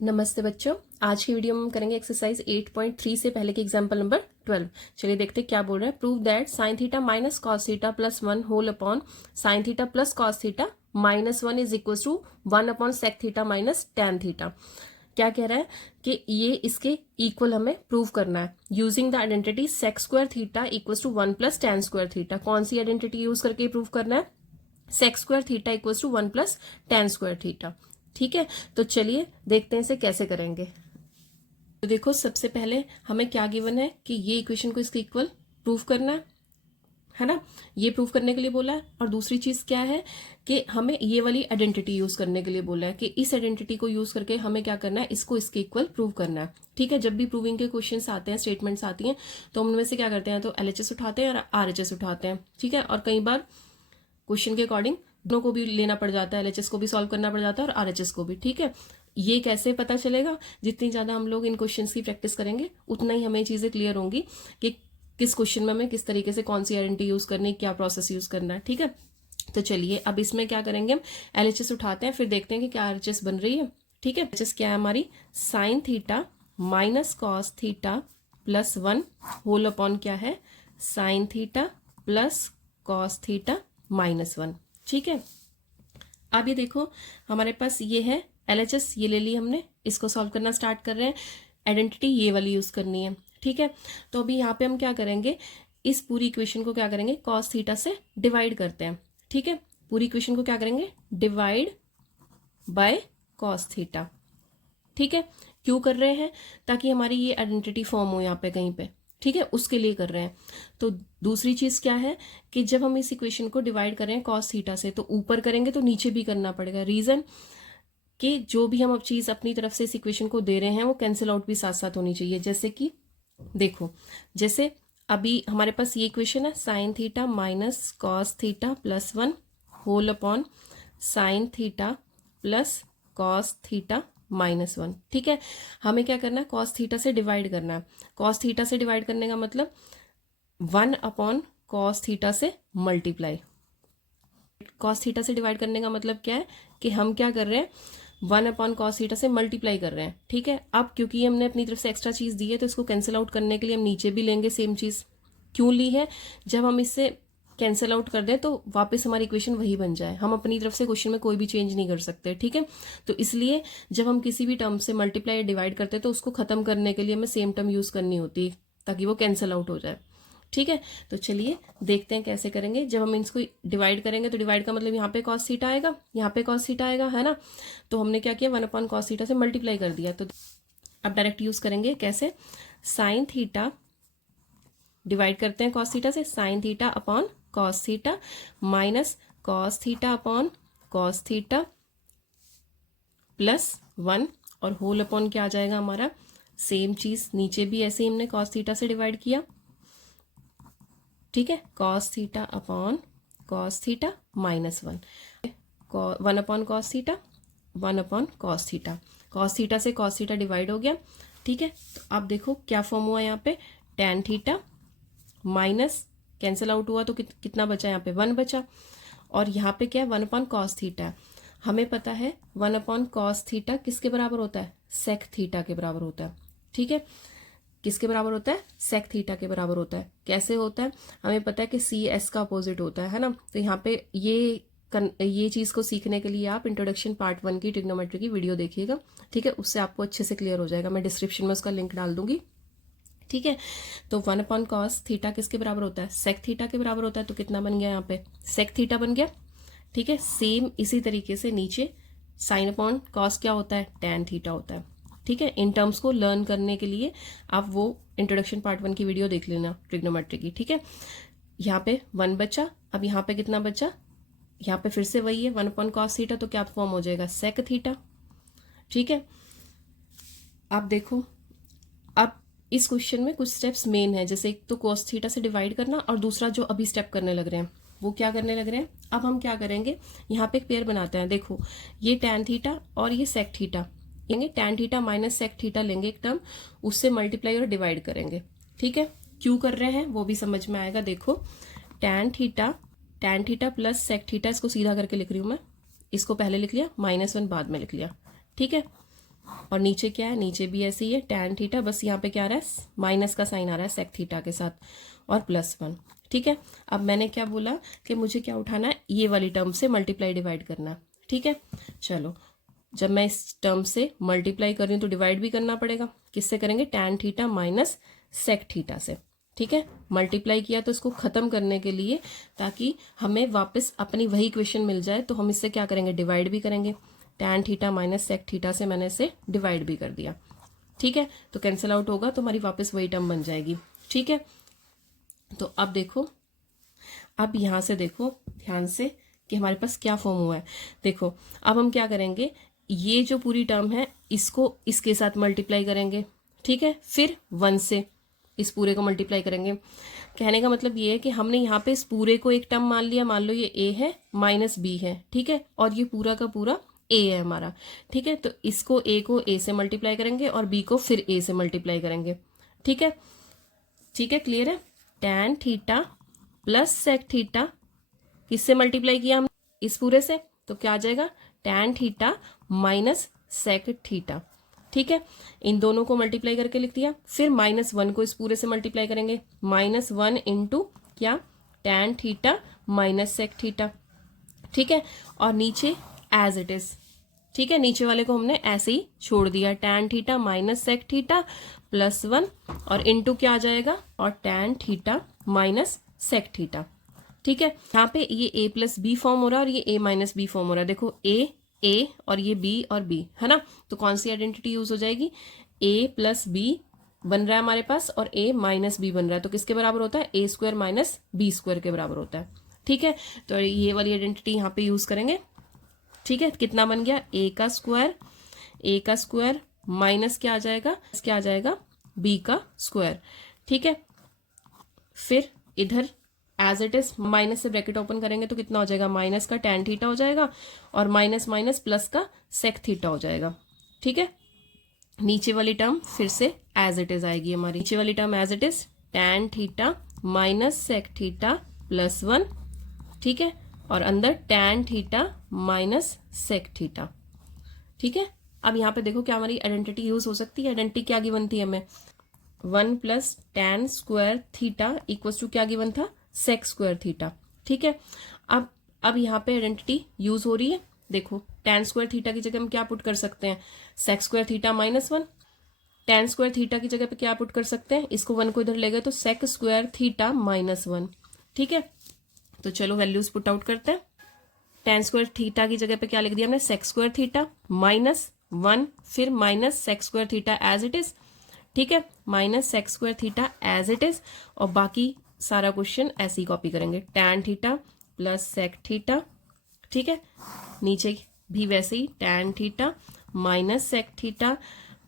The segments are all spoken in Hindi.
नमस्ते बच्चों, आज की वीडियो में हम करेंगे एक्सरसाइज 8.3 से पहले के एग्जाम्पल नंबर 12। चलिए देखते हैं क्या बोल रहा है। Prove that sine theta minus cos theta plus 1 whole upon sine theta plus cos theta minus 1 is equal to 1 upon sec theta minus tan theta. क्या कह रहा है कि ये इसके इक्वल हमें प्रूव करना है using the identity sec square theta equal to 1 plus tan square theta. कौन सी आइडेंटिटी यूज करके प्रूव करना है? Sec square theta equal to 1 plus tan square theta. ठीक है, तो चलिए देखते हैं इसे कैसे करेंगे। तो देखो, सबसे पहले हमें क्या गिवन है कि ये इक्वेशन को इसके इक्वल प्रूव करना है ना। ये प्रूव करने के लिए बोला है। और दूसरी चीज क्या है कि हमें ये वाली आइडेंटिटी यूज करने के लिए बोला है कि इस आइडेंटिटी को यूज करके हमें क्या करना है, इसको इसके इक्वल प्रूव करना है। ठीक है, जब भी प्रूविंग के क्वेश्चंस आते हैं, स्टेटमेंट्स आती हैं, तो हम उनमें से क्या करते हैं, तो एलएचएस उठाते हैं और आरएचएस उठाते हैं। ठीक है, और कई बार क्वेश्चन के अकॉर्डिंग दोनों को भी लेना पड़ जाता है, एलएचएस को भी सॉल्व करना पड़ जाता है और आरएचएस को भी। ठीक है, ये कैसे पता चलेगा? जितनी ज्यादा हम लोग इन क्वेश्चंस की प्रैक्टिस करेंगे उतना ही हमें चीजें क्लियर होंगी कि किस क्वेश्चन में हमें किस तरीके से कौन सी आइडेंटिटी यूज करनी है, क्या प्रोसेस यूज करना है। ठीक है, तो चलिए अब इसमें क्या करेंगे, हम एलएचएस उठाते हैं, फिर देखते हैं कि क्या आरएचएस बन रही है। ठीक है, एलएचएस क्या है हमारी, sine theta minus cos theta plus 1 whole upon क्या है, sine theta plus cos theta minus 1। ठीक है, अब ये देखो हमारे पास ये है एलएचएस, ये ले ली हमने, इसको सॉल्व करना स्टार्ट कर रहे हैं। आइडेंटिटी ये वाली यूज करनी है। ठीक है, तो अभी यहाँ पे हम क्या करेंगे, इस पूरी इक्वेशन को क्या करेंगे, कॉस थीटा से डिवाइड करते हैं। ठीक है, पूरी इक्वेशन को क्या करेंगे, डिवाइड बाय कॉस थीटा। ठीक है, क्यों कर रहे हैं, ताकि हमारी ये आइडेंटिटी फॉर्म हो यहाँ पे कहीं पे। ठीक है, उसके लिए कर रहे हैं। तो दूसरी चीज क्या है कि जब हम इस इक्वेशन को डिवाइड कर रहे हैं कॉस थीटा से, तो ऊपर करेंगे तो नीचे भी करना पड़ेगा। रीजन कि जो भी हम अब चीज अपनी तरफ से इस इक्वेशन को दे रहे हैं वो कैंसिल आउट भी साथ साथ होनी चाहिए। जैसे कि देखो, जैसे अभी हमारे पास ये इक्वेशन है, sine theta minus cos theta plus 1 whole upon sine theta plus cos theta minus 1। ठीक है, हमें क्या करना है, कॉस थीटा से डिवाइड करना है। कॉस थीटा से डिवाइड करने का मतलब 1 अपॉन कॉस थीटा से मल्टीप्लाई। कॉस थीटा से डिवाइड करने का मतलब क्या है कि हम क्या कर रहे हैं, 1 अपॉन कॉस थीटा से मल्टीप्लाई कर रहे हैं। ठीक है, अब क्योंकि हमने अपनी तरफ से एक्स्ट्रा चीज दी है तो इसको कैंसिल आउट करने के लिए हम नीचे भी लेंगे सेम चीज। क्यों ली है, जब हम इससे कैंसिल आउट कर दें तो वापस हमारी इक्वेशन वही बन जाए। हम अपनी तरफ से क्वेश्चन में कोई भी चेंज नहीं कर सकते। ठीक है, तो इसलिए जब हम किसी भी टर्म से मल्टीप्लाई या डिवाइड करते हैं तो उसको खत्म करने के लिए हमें सेम टर्म यूज करनी होती है ताकि वो कैंसिल आउट हो जाए। ठीक है, तो चलिए देखते हैं कैसे करेंगे। जब हम इसको डिवाइड करेंगे तो डिवाइड का मतलब यहाँ पे कॉस थीटा आएगा, यहाँ पे कॉस थीटा आएगा, है ना। तो हमने क्या किया, 1 अपॉन कॉस थीटा से मल्टीप्लाई कर दिया। तो अब डायरेक्ट यूज करेंगे कैसे, साइन थीटा डिवाइड करते हैं कॉस थीटा से, sine theta upon cos theta minus cos theta upon cos theta plus 1 और होल अपॉन क्या आ जाएगा हमारा, सेम चीज नीचे भी ऐसे ही हमने कॉस थीटा से डिवाइड किया। ठीक है, cos theta upon cos theta minus 1, 1 upon cos theta, 1 upon cos theta. Cos theta से कॉस थीटा डिवाइड हो गया। ठीक है, तो अब देखो क्या फॉर्म हुआ यहाँ पे, tan theta minus cancel out हुआ तो कितना बचा, यहाँ पे 1 बचा। और यहाँ पे क्या है, 1 अपॉन कॉस थीटा। हमें पता है 1 अपॉन कॉस थीटा किसके बराबर होता है, सेक थीटा के बराबर होता है। ठीक है, किसके बराबर होता है, सेक थीटा के बराबर होता है। कैसे होता है, हमें पता है कि सी एस का अपोजिट होता है ना। तो यहाँ पे ये चीज को सीखने के लिए आप इंट्रोडक्शन पार्ट 1 की ट्रिग्नोमेट्री की वीडियो देखिएगा। ठीक है, उससे आपको अच्छे से क्लियर हो जाएगा। मैं डिस्क्रिप्शन में उसका लिंक डाल दूंगी। ठीक है, तो 1 अपॉन कॉस थीटा किसके बराबर होता है, सेक थीटा के बराबर होता है। तो कितना बन गया यहाँ पे, सेक थीटा बन गया। ठीक है, सेम इसी तरीके से नीचे साइन अपॉन कॉस क्या होता है, टैन थीटा होता है। ठीक है, इन टर्म्स को लर्न करने के लिए आप वो इंट्रोडक्शन पार्ट 1 की वीडियो देख लेना ट्रिग्नोमेट्री की। ठीक है, यहाँ पे 1 बचा, अब यहाँ पे कितना बचा, यहाँ पे फिर से वही है 1 अपॉन कॉस थीटा, तो क्या फॉर्म हो जाएगा, सेक थीटा। ठीक है, अब देखो, अब इस क्वेश्चन में कुछ स्टेप्स मेन है, जैसे एक तो कॉस थीटा से डिवाइड करना और दूसरा जो अभी स्टेप करने लग रहे हैं वो क्या करने लग रहे हैं। अब हम क्या करेंगे, यहाँ पे एक पेयर बनाते हैं। देखो, ये टैन थीटा और ये सेक थीटा लेंगे, tan theta minus sec theta लेंगे एक टर्म, उससे मल्टीप्लाई और डिवाइड करेंगे। ठीक है, क्यों कर रहे हैं वो भी समझ में आएगा। देखो, tan theta plus sec theta, इसको सीधा करके लिख रही हूं मैं, इसको पहले लिख लिया, -1 बाद में लिख लिया। ठीक है, और नीचे क्या है, नीचे भी ऐसे ही है tan थीटा, बस यहाँ पे क्या आ रहा है, माइनस का साइन आ रहा है sec थीटा के साथ, और +1। ठीक है, अब मैंने क्या बोला कि मुझे क्या उठाना है, ये वाली टर्म से मल्टीप्लाई डिवाइड करना। ठीक है, चलो जब मैं इस टर्म से मल्टीप्लाई कर रही हूँ तो डिवाइड भी करना पड़ेगा। किससे करेंगे, tan theta minus sec theta से। ठीक है, मल्टीप्लाई किया तो इसको ख़त्म करने के लिए, ताकि हमें वापस अपनी वही इक्वेशन मिल जाए, तो हम इससे क्या करेंगे, डिवाइड भी करेंगे। tan theta minus sec theta से मैंने इसे डिवाइड भी कर दिया। ठीक है, तो कैंसिल आउट होगा तो हमारी वापस वही टर्म बन जाएगी। ठीक है, तो अब देखो, अब यहाँ से देखो ध्यान से कि हमारे पास क्या फॉर्म हुआ है। देखो अब हम क्या करेंगे, ये जो पूरी टर्म है इसको इसके साथ मल्टीप्लाई करेंगे। ठीक है, फिर 1 से इस पूरे को मल्टीप्लाई करेंगे। कहने का मतलब ये है कि हमने यहाँ पे इस पूरे को एक टर्म मान लिया, मान लो ये a है माइनस b है। ठीक है, और ये पूरा का पूरा a है हमारा। ठीक है, तो इसको a को a से मल्टीप्लाई करेंगे और b को फिर a से मल्टीप्लाई करेंगे। ठीक है, ठीक है, क्लियर है। tan theta plus sec theta किससे मल्टीप्लाई किया हमने, इस पूरे से, तो क्या आ जाएगा, tan theta minus sec theta. ठीक है, इन दोनों को मल्टीप्लाई करके लिख दिया। फिर -1 को इस पूरे से मल्टीप्लाई करेंगे, -1 इंटू क्या, tan theta minus sec theta. ठीक है, और नीचे एज इट इज। ठीक है, नीचे वाले को हमने ऐसे ही छोड़ दिया, tan theta minus sec theta +1 और इंटू क्या आ जाएगा, और tan theta minus sec theta. ठीक है, यहाँ पे ये a प्लस बी फॉर्म हो रहा है और ये a माइनस बी फॉर्म हो रहा है। देखो a और ये b और b है ना, तो कौन सी आइडेंटिटी यूज हो जाएगी, a प्लस b बन रहा है हमारे पास और a माइनस b बन रहा है, तो किसके बराबर होता है, a square minus b square के बराबर होता है। ठीक है, तो ये वाली आइडेंटिटी यहाँ पे यूज करेंगे। ठीक है, कितना बन गया, a का स्क्वायर माइनस क्या आ जाएगा, क्या आ जाएगा, b का स्क्वायर। ठीक है, फिर इधर एज इट इज माइनस से ब्रैकेट ओपन करेंगे तो कितना हो जाएगा, माइनस का tan थीटा हो जाएगा और माइनस माइनस प्लस का sec थीटा हो जाएगा। ठीक है, नीचे वाली टर्म फिर से एज इट इज आएगी हमारी, नीचे वाली term as it is tan theta minus sec theta +1। ठीक है, और अंदर tan theta minus sec theta. ठीक है, अब यहाँ पे देखो क्या हमारी आइडेंटिटी यूज हो सकती है। आइडेंटिटी क्या गिवन थी हमें, 1 plus tan square theta equals to क्या गिवन था, sec स्क्वायर थीटा। ठीक है, अब यहाँ पे आइडेंटिटी यूज हो रही है। देखो tan स्क्वायर थीटा की जगह हम क्या पुट कर सकते हैं, sec square theta -1। tan square theta की जगह पे क्या पुट कर सकते हैं, इसको 1 को इधर ले गए तो sec स्क्वायर थीटा -1। ठीक है, तो चलो वैल्यूज पुट आउट करते हैं। tan स्क्वायर थीटा की जगह पे क्या लिख दिया हमने, sec स्क्वायर थीटा -1 फिर minus sec square theta as it is. ठीक है, minus sec square theta as it is, और बाकी सारा क्वेश्चन ऐसे ही कॉपी करेंगे, tan theta plus sec theta. ठीक है, नीचे भी वैसे ही tan theta minus sec theta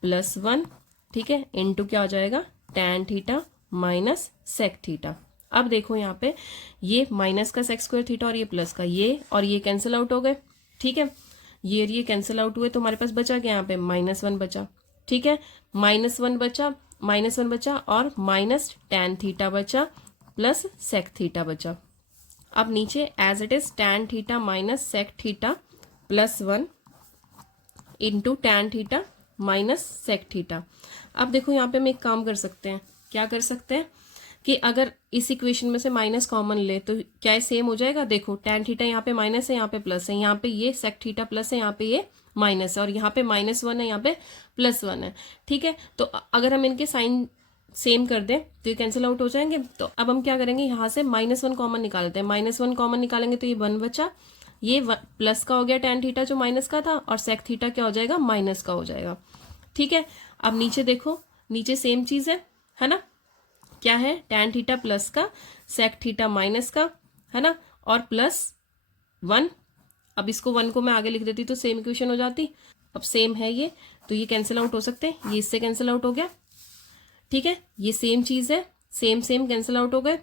+1। ठीक है, इनटू क्या हो जाएगा, tan theta minus sec theta. अब देखो यहाँ पे ये माइनस का sec स्क्वायर थीटा और ये प्लस का, ये और ये कैंसिल आउट हो गए। ठीक है, ये कैंसिल आउट हुए तो हमारे पास बचा क्या, यहाँ पे -1 बचा। ठीक है, -1 बचा और माइनस tan थीटा बचा प्लस sec थीटा बचा। अब नीचे as it is tan theta minus sec theta +1 into tan theta minus sec theta. अब देखो यहाँ पे हम एक काम कर सकते हैं, क्या कर सकते हैं कि अगर इस इक्वेशन में से माइनस कॉमन ले तो क्या सेम हो जाएगा। देखो tan थीटा यहाँ पे माइनस है, यहाँ पे प्लस है, यहाँ पे ये sec थीटा प्लस है, यहाँ पे ये माइनस है, और यहाँ पे -1 है, यहाँ पे +1 है। ठीक है, तो अगर हम इनके साइन सेम कर दें तो ये कैंसिल आउट हो जाएंगे। तो अब हम क्या करेंगे, यहाँ से -1 कॉमन निकालते हैं, -1 कॉमन निकालेंगे तो ये 1 बचा, ये प्लस का हो गया tan थीटा जो माइनस का था, और sec थीटा क्या हो जाएगा, माइनस का हो जाएगा। ठीक है, अब नीचे देखो, नीचे सेम चीज है ना, क्या है, tan थीटा प्लस का sec थीटा माइनस का, है ना, और +1। अब इसको 1 को मैं आगे लिख देती तो सेम इक्वेशन हो जाती। अब सेम है ये, तो ये कैंसिल आउट हो सकते हैं, ये इससे कैंसिल आउट हो गया। ठीक है, ये सेम चीज है, सेम कैंसिल आउट हो गए।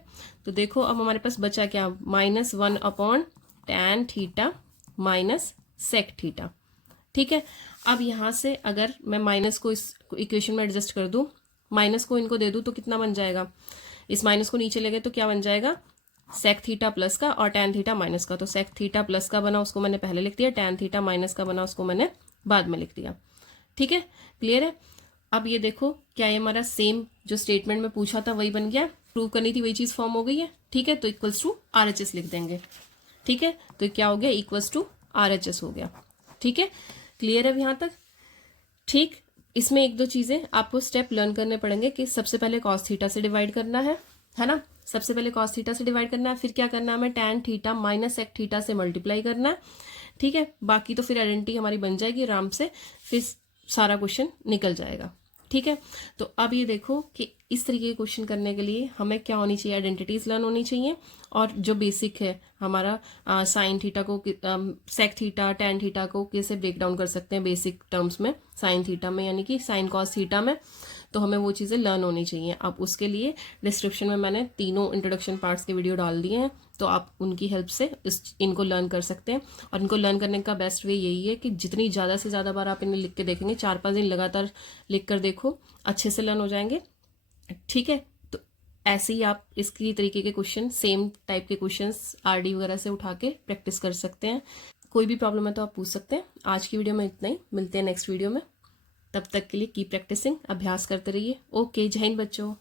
तो देखो अब हमारे पास बचा क्या, -1 upon tan theta minus sec theta. ठीक है, अब यहाँ से अगर मैं माइनस को इस इक्वेशन में एडजस्ट कर दूं, माइनस को इनको दे दूं तो कितना बन जाएगा, इस माइनस को नीचे ले गए तो क्या बन जाएगा, sec थीटा प्लस का और tan थीटा माइनस का। तो sec थीटा प्लस का बना उसको मैंने पहले लिख दिया, tan थीटा माइनस का बना उसको मैंने बाद में लिख दिया। ठीक है, क्लियर है। अब ये देखो क्या ये हमारा सेम जो स्टेटमेंट में पूछा था वही बन गया, प्रूव करनी थी वही चीज फॉर्म हो गई है। ठीक है, तो इक्वल्स टू RHS लिख देंगे। ठीक है, तो क्या हो गया, इक्वल्स टू RHS हो गया। ठीक है, क्लियर है अब यहाँ तक। ठीक, इसमें एक दो चीजें आपको स्टेप लर्न करने पड़ेंगे कि सबसे पहले कॉस थीटा से डिवाइड करना है ना। सबसे पहले कॉस थीटा से डिवाइड करना है, फिर क्या करना है, हमें tan theta minus sec theta से मल्टीप्लाई करना है। ठीक है, बाकी तो फिर आइडेंटिटी हमारी बन जाएगी आराम से, फिर सारा क्वेश्चन निकल जाएगा। ठीक है, तो अब ये देखो कि इस तरीके के क्वेश्चन करने के लिए हमें क्या होनी चाहिए, आइडेंटिटीज लर्न होनी चाहिए, और जो बेसिक है हमारा साइन थीटा को सेक थीटा टैन थीटा को कैसे ब्रेक डाउन कर सकते हैं बेसिक टर्म्स में साइन थीटा में, यानी कि साइन कॉस थीटा में, तो हमें वो चीज़ें लर्न होनी चाहिए। अब उसके लिए डिस्क्रिप्शन में मैंने तीनों इंट्रोडक्शन पार्ट्स के वीडियो डाल दिए हैं, तो आप उनकी हेल्प से इनको लर्न कर सकते हैं। और इनको लर्न करने का बेस्ट वे यही है कि जितनी ज़्यादा से ज़्यादा बार आप इन्हें लिख के देखेंगे, 4-5 दिन लगातार लिख कर देखो, अच्छे से लर्न हो जाएंगे। ठीक है, तो ऐसे ही आप इसकी तरीके के क्वेश्चन, सेम टाइप के क्वेश्चंस RD वगैरह से उठा के प्रैक्टिस कर सकते हैं। कोई भी प्रॉब्लम है तो आप पूछ सकते हैं। आज की वीडियो में इतना ही, मिलते हैं नेक्स्ट वीडियो में। तब तक के लिए कीप प्रैक्टिसिंग, अभ्यास करते रहिए। ओके, जय हिंद बच्चों।